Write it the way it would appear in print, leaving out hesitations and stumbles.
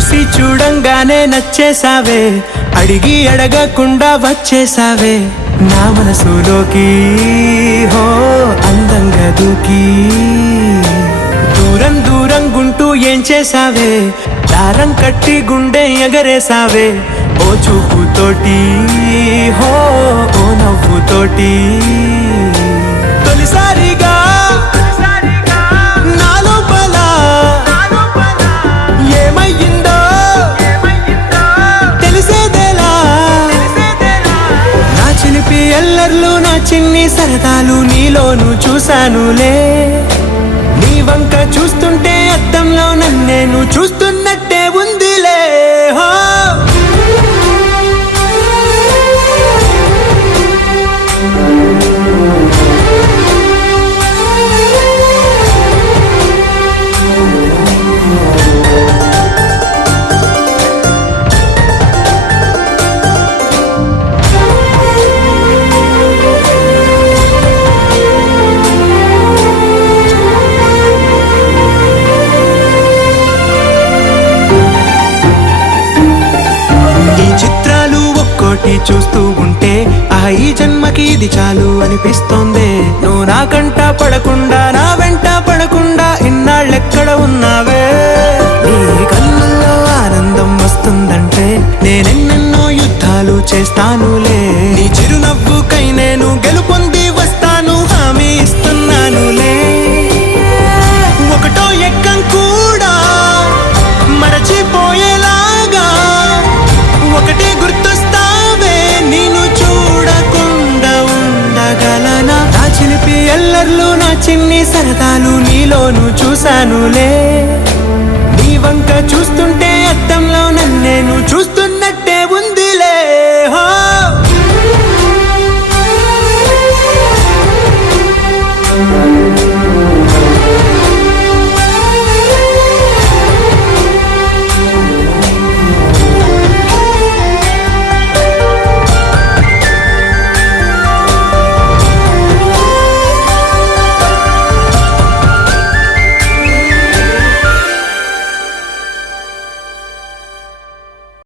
చూసి చూడంగానే నచ్చేసావే, అడిగి అడగకుండా వచ్చేసావే నా మనసులోకి. హో అందంగా దూకి దూరం దూరం గుంటూ ఏం చేసావే, దారం కట్టి గుండె ఎగరేసావే ఓ చూపుతోటి, హో ఓ నవ్వుతోటి. తొలిసారిగా నా లోపల ఏమయ్యిందో తెలిసేదేలా. నా చిలిపి ఎల్లర్లు నా చిన్ని సరదాలు నీలోను చూశానులే. నీ వంక చూస్తుంటే అద్దంలో నన్నేను చూస్తున్నట్టే ఉందిలే. హో చూస్తూ ఉంటే ఈ జన్మకి ఇది చాలు అనిపిస్తోంది. నువ్వు నా కంట పడకుండా నా వెంట పడకుండా ఇన్నాళ్ళెక్కడ ఉన్నావే. నీ కళ్ళల్లో ఆనందం వస్తుందంటే నేనెన్నెన్నో యుద్ధాలు చేస్తానులే. నీ చిరునవ్వుకై నేను గెలుపొంది వస్తాను హామీ ఇస్తున్నానులే. ఒకటో ఎక్కం కూడా మరచిపోయేలాగా ఒకటే గుర్తొస్తావే, నిన్ను చూడకుండా ఉండగలనా. నా చిలిపి ఎల్లర్లు నా చిన్ని సరదాలు నీలోను చూశానులే. నీ వంక చూస్తుంటే అద్దంలో నన్నేను చూస్తూ